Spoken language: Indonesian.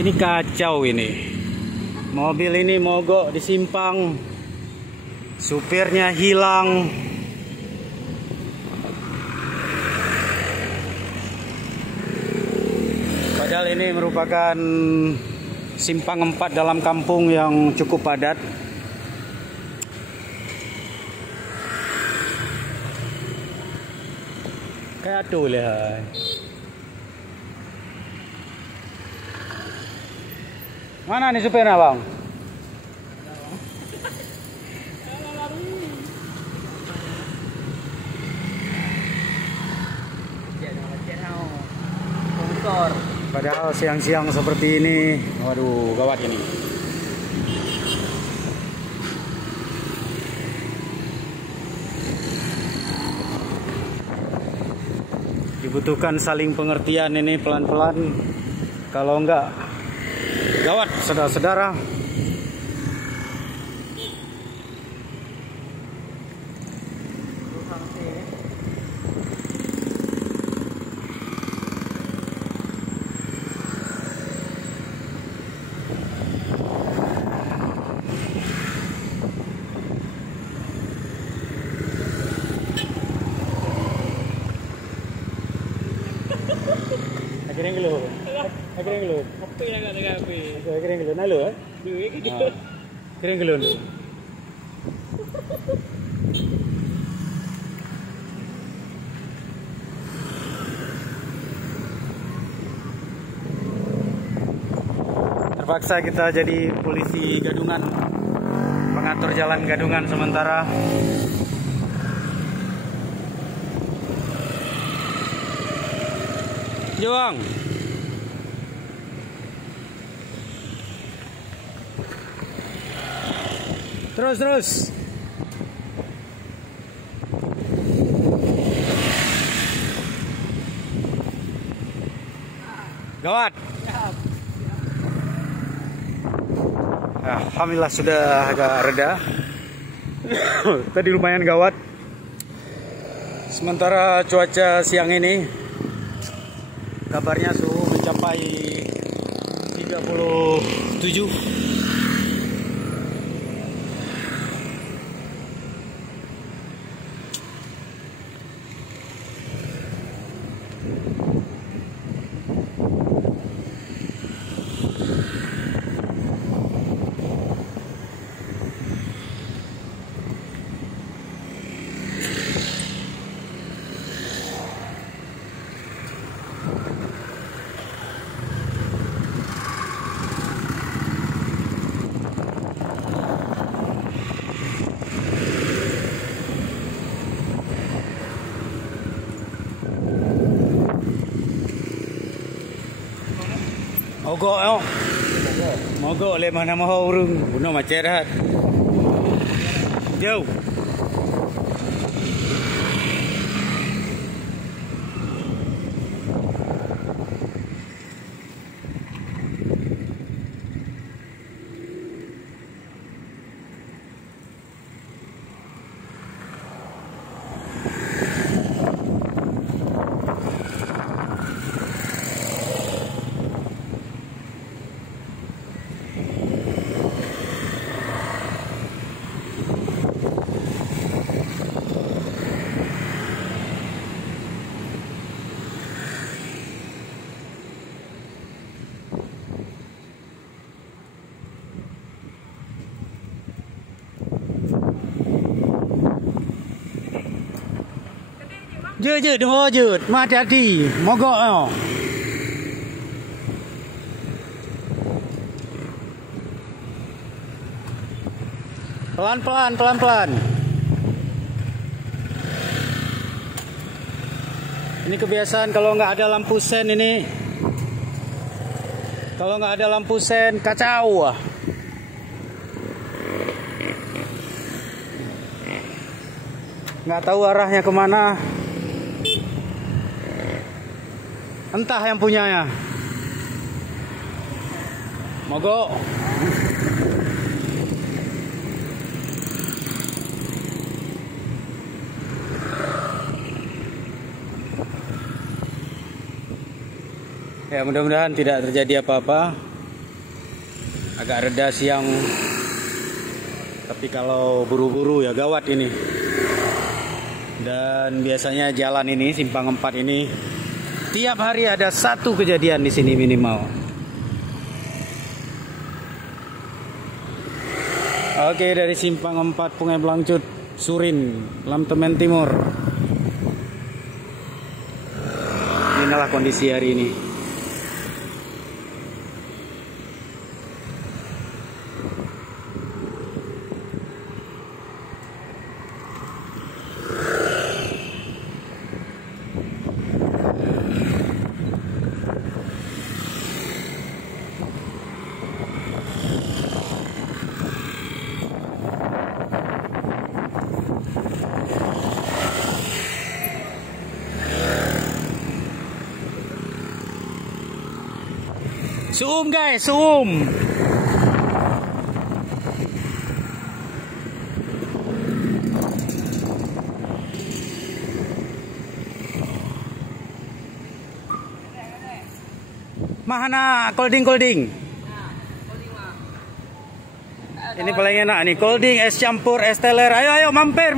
Ini kacau ini. Mobil ini mogok di simpang. Supirnya hilang. Padahal ini merupakan simpang 4 dalam kampung yang cukup padat. Kayak tuh lihat. Mana nih supirnya, Bang? Padahal siang-siang seperti ini, waduh, gawat ini. Dibutuhkan saling pengertian ini pelan-pelan. Kalau enggak, gawat, saudara-saudara. Akhirnya gelo. Akhirnya gelo. Kopi nak dengan kopi. Akhirnya gelo nalu eh? Duit gitu. Akhirnya gelo. Terpaksa kita jadi polisi gadungan, pengatur jalan gadungan sementara. Juang. Terus. Gawat. Alhamdulillah sudah agak reda. Tadi lumayan gawat. Sementara cuaca siang ini kabarnya suhu mencapai 37. Mogok le mana mahu urung bunuh macet dah. Jauh. Jut, mah hati-hati, mogok oh. Pelan-pelan. Ini kebiasaan kalau nggak ada lampu sen ini. Kalau nggak ada lampu sen, kacau ah. Nggak tahu arahnya kemana. Entah yang punyanya. Mogok. Ya, mudah-mudahan tidak terjadi apa-apa. agak reda siang. Tapi kalau buru-buru ya gawat ini. Dan biasanya jalan ini, Simpang 4 ini, tiap hari ada satu kejadian di sini minimal. Oke, dari Simpang 4 Pungai Blangcut, Surin, Lamtemen Timur. Inilah kondisi hari ini. Zoom guys, zoom. Mana colding? Ini paling enak nih, colding, es campur, es teler. Ayo mampir.